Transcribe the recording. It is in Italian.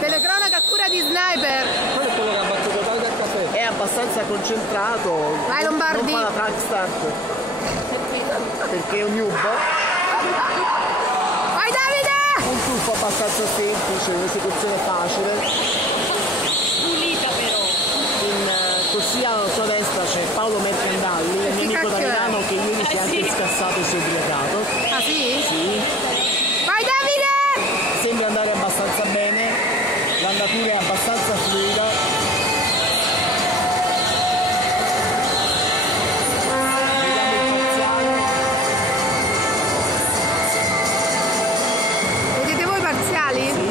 Telecronaca a cura di Sniper. Quello è quello che ha battuto Davide al caffè. È abbastanza concentrato. Vai Lombardi. Non fa la track start. Perché è un noob. Vai Davide! Un tuffo abbastanza semplice, un'esecuzione facile. Pulita però. In corsia alla sua destra c'è Paolo Mercandalli, il mio amico da Milano che ieri si è anche scassato e si è ubriacato. Ah sì? Sì. Vai Davide! Sembra andare abbastanza bene, l'andatura è abbastanza fluida. Vediamo il parziale. Vedete voi i parziali? Sì.